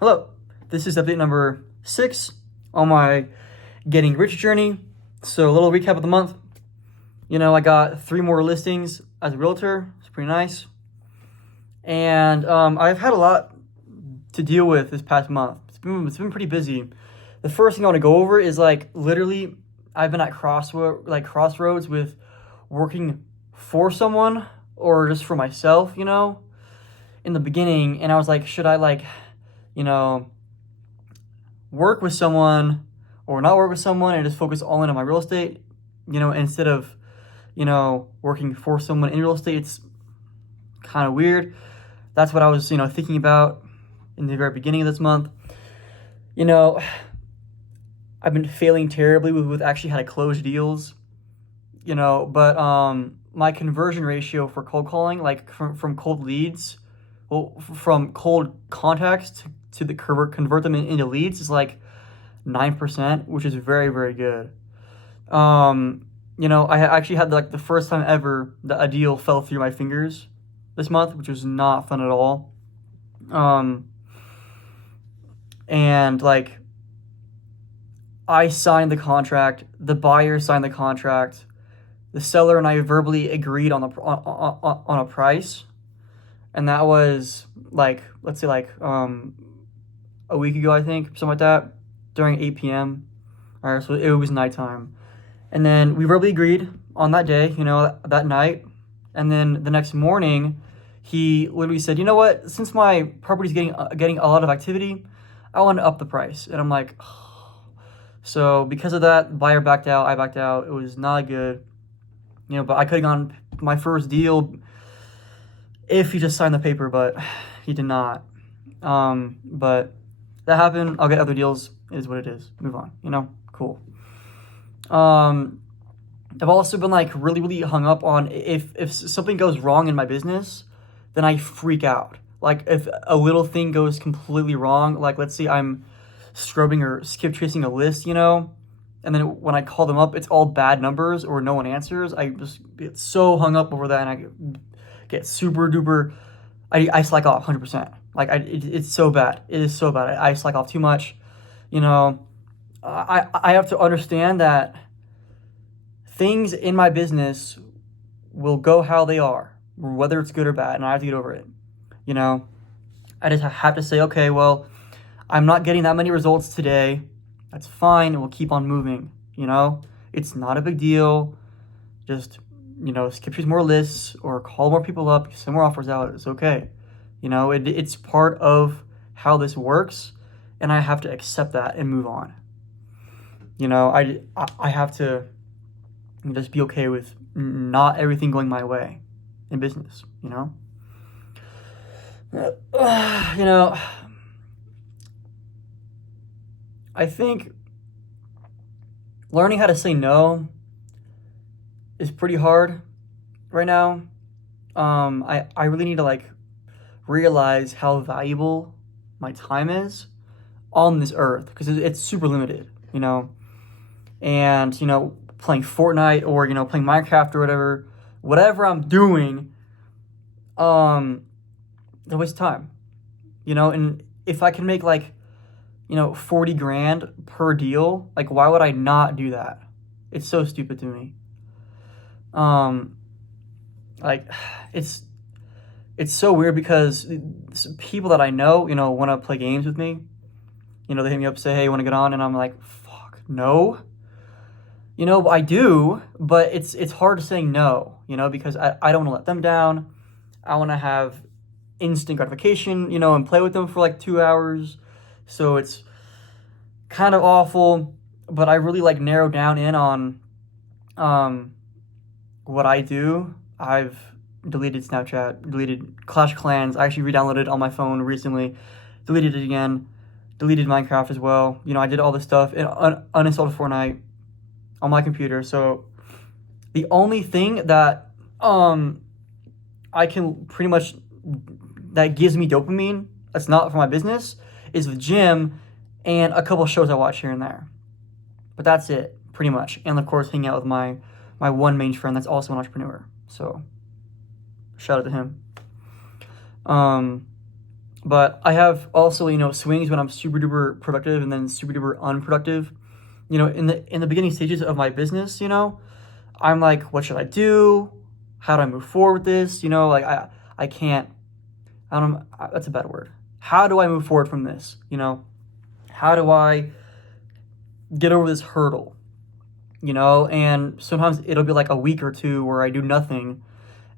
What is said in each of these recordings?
Hello, this is update number 6 on my getting rich journey. So a little recap of the month. I got 3 more listings as a realtor. It's pretty nice. And I've had a lot to deal with this past month. It's been pretty busy. The first thing I want to go over is literally I've been at crossroads with working for someone or just for myself, in the beginning. And I was like, should I work with someone or not work with someone and just focus all in on my real estate, instead of, working for someone in real estate. It's kind of weird. That's what I was, thinking about in the very beginning of this month. I've been failing terribly with actually how to close deals, but my conversion ratio for cold calling, from cold leads, from cold contacts to convert them into leads is 9%, which is very, very good. I actually had the first time ever that a deal fell through my fingers this month, which was not fun at all. And I signed the contract, the buyer signed the contract, the seller and I verbally agreed on a price, and that was let's say a week ago, I think, something like that, during 8 p.m. All right, so it was nighttime. And then we verbally agreed on that day, that night. And then the next morning, he literally said, you know what, since my property's getting a lot of activity, I want to up the price. And I'm like, oh. So because of that, buyer backed out, I backed out. It was not good, but I could have gone my first deal if he just signed the paper, but he did not. But that happened. I'll get other deals. It is what it is. Move on, cool. I've also been really, really hung up on if something goes wrong in my business, then I freak out. If a little thing goes completely wrong, let's say I'm scrubbing or skip tracing a list, and then when I call them up, it's all bad numbers or no one answers. I just get so hung up over that, and I get super duper. I slack off 100%. It's so bad. It is so bad. I slack off too much. I have to understand that things in my business will go how they are, whether it's good or bad, and I have to get over it. I just have to say, okay, well, I'm not getting that many results today. That's fine, and we'll keep on moving. It's not a big deal. Just, skip through more lists or call more people up, send more offers out. It's okay. It's part of how this works, and I have to accept that and move on. I have to just be okay with not everything going my way in business, I think learning how to say no is pretty hard right now. I really need to realize how valuable my time is on this earth, because it's super limited, and playing Fortnite or playing Minecraft or whatever I'm doing, it's a waste of time, and if I can make 40 grand per deal, why would I not do that? It's so stupid to me. It's so weird because people that I know, want to play games with me. They hit me up, say, hey, you want to get on? And I'm like, fuck, no. I do, but it's hard to say no, because I don't want to let them down. I want to have instant gratification, and play with them for 2 hours. So it's kind of awful, but I really narrow down in on what I do. I've deleted Snapchat, deleted Clash of Clans. I actually re-downloaded it on my phone recently, deleted it again, deleted Minecraft as well. I did all this stuff and uninstalled Fortnite on my computer. So the only thing that I can pretty much, that gives me dopamine, that's not for my business, is the gym and a couple shows I watch here and there. But that's it, pretty much. And of course, hanging out with my one main friend that's also an entrepreneur. So shout out to him. But I have also, swings when I'm super duper productive and then super duper unproductive. In the beginning stages of my business, I'm like, what should I do? How do I move forward with this? Like I can't, I don't, that's a bad word. How do I move forward from this? How do I get over this hurdle? And sometimes it'll be like a week or two where I do nothing.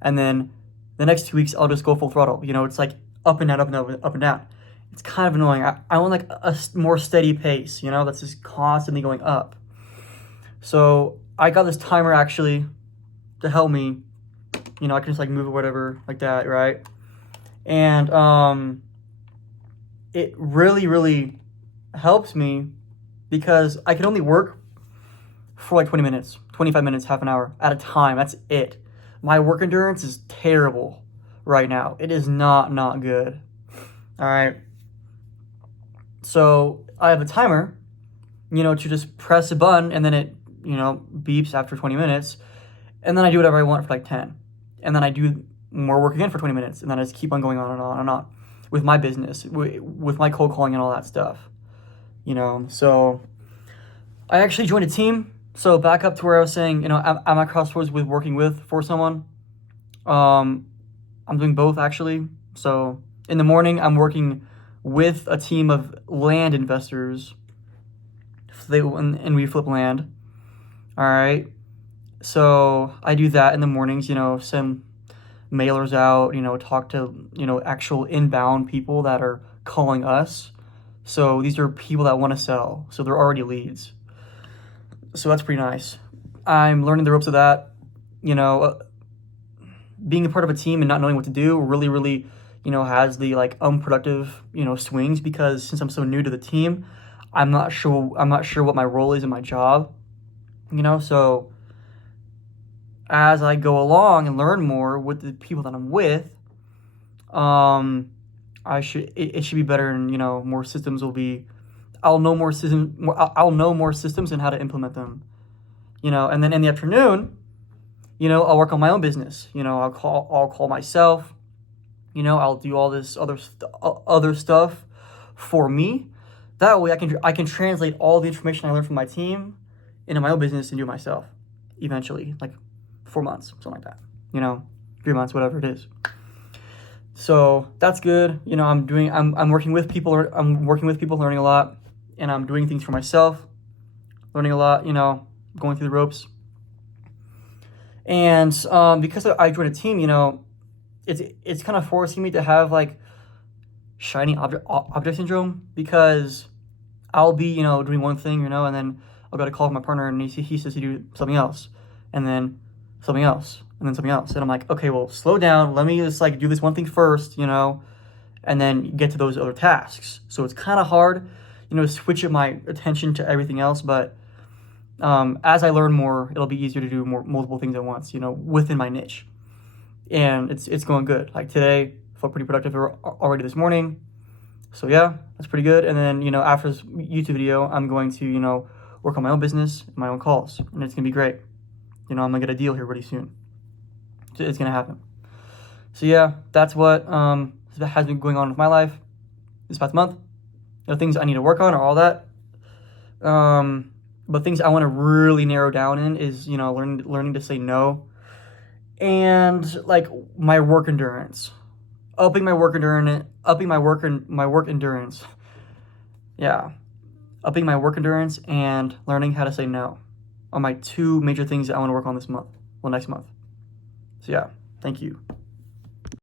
And then the next 2 weeks, I'll just go full throttle. It's like up and down, up and down, up and down. It's kind of annoying. I want like a more steady pace, that's just constantly going up. So I got this timer actually to help me. I can just like move it, whatever, like that, right? And it really, really helps me because I can only work for like 20 minutes, 25 minutes, half an hour at a time. That's it. My work endurance is terrible right now. It is not good. All right. So I have a timer, to just press a button and then it, beeps after 20 minutes. And then I do whatever I want for like 10. And then I do more work again for 20 minutes. And then I just keep on going on and on and on with my business, with my cold calling and all that stuff. So I actually joined a team. So back up to where I was saying, I'm at crossroads with working for someone. I'm doing both actually. So in the morning, I'm working with a team of land investors. And we flip land. All right. So I do that in the mornings, send mailers out, talk to, actual inbound people that are calling us. So these are people that want to sell. So they're already leads. So that's pretty nice. I'm learning the ropes of that. Being a part of a team and not knowing what to do really, really, has the like unproductive, swings because since I'm so new to the team, I'm not sure what my role is in my job. So as I go along and learn more with the people that I'm with, it should be better and more systems will be. I'll know more systems and how to implement them. And then in the afternoon, I'll work on my own business. I'll call myself. I'll do all this other stuff for me. That way I can translate all the information I learned from my team into my own business and do it myself eventually, like 4 months, something like that. 3 months, whatever it is. So that's good. I'm working with people. I'm working with people, learning a lot, and I'm doing things for myself, learning a lot. Going through the ropes. And because I joined a team, it's kind of forcing me to have like shiny object syndrome because I'll be doing one thing, and then I'll go to call my partner and he says to do something else, and then something else, and then something else, and I'm like, okay, well, slow down. Let me just like do this one thing first, and then get to those other tasks. So it's kind of hard, to switch up my attention to everything else, but as I learn more, it'll be easier to do multiple things at once, within my niche. And it's going good. Like today, I felt pretty productive already this morning. So yeah, that's pretty good. And then, after this YouTube video, I'm going to, work on my own business, my own calls, and it's going to be great. I'm going to get a deal here pretty soon. It's going to happen. So yeah, that's what has been going on with my life this past month. Things I need to work on are all that. But things I want to really narrow down in is, learning to say no, and like my work endurance, upping my work endurance. Yeah, upping my work endurance and learning how to say no are my two major things that I want to work on this month. Well, next month. So yeah, thank you.